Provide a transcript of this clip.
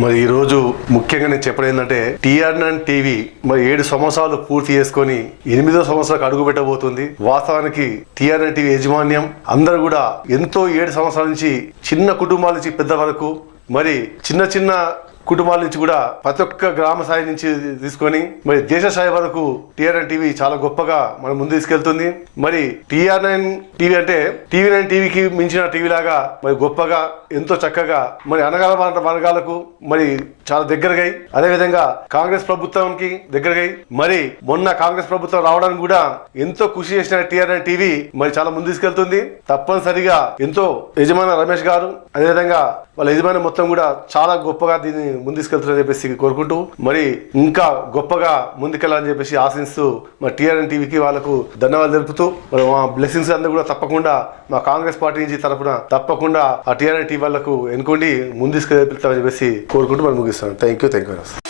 మరి ఈ రోజు ముఖ్యంగా నేను చెప్పడం ఏంటంటే టీఆర్ఎన్ టీవీ మరి ఏడు సంవత్సరాలు పూర్తి చేసుకొని ఎనిమిదో సంవత్సరాలకు అడుగు పెట్టబోతుంది. వాస్తవానికి టీఆర్ఎన్ టీవీ యాజమాన్యం అందరూ కూడా ఎంతో ఏడు సంవత్సరాల నుంచి చిన్న కుటుంబాల నుంచి పెద్ద వరకు మరి చిన్న చిన్న కుటుంబాల నుంచి కూడా ప్రతి ఒక్క గ్రామ స్థాయి నుంచి తీసుకొని మరి దేశ స్థాయి వరకు టీఆర్ఎన్ టీవీ చాలా గొప్పగా మనం ముందు తీసుకెళ్తుంది. మరి టీఆర్ నైన్ టీవీ అంటే టీవీ నైన్ టీవీకి మించిన టీవీ లాగా మరి గొప్పగా ఎంతో చక్కగా మరి అనగాల వర్గాలకు మరి చాలా దగ్గరగా అదేవిధంగా కాంగ్రెస్ ప్రభుత్వానికి దగ్గరగా మరి మొన్న కాంగ్రెస్ ప్రభుత్వం రావడానికి కూడా ఎంతో కృషి చేసిన టీఆర్ఎన్ టీవీ మరి చాలా ముందు తీసుకెళ్తుంది. తప్పనిసరిగా ఎంతో యజమాని రమేష్ గారు అదేవిధంగా వాళ్ళ యజమాని మొత్తం కూడా చాలా గొప్పగా దీన్ని ముందు చెప్పేసి కోరుకుంటూ మరి ఇంకా గొప్పగా ముందుకెళ్ళాలని చెప్పేసి ఆశిస్తూ మా టీఆర్ఎన్ టీవీకి వాళ్ళకు ధన్యవాదాలు తెలుపుతూ మరి మా బ్లెస్సింగ్స్ అందరూ కూడా తప్పకుండా మా కాంగ్రెస్ పార్టీ నుంచి తరపున తప్పకుండా ఆ టీఆర్ఎన్ టీవీ వాళ్ళకు ఎన్నుకోండి ముందు తీసుకెళ్తామని చెప్పేసి కోరుకుంటూ మరి ముగిస్తాను థ్యాంక్ యూ థ్యాంక్ యూ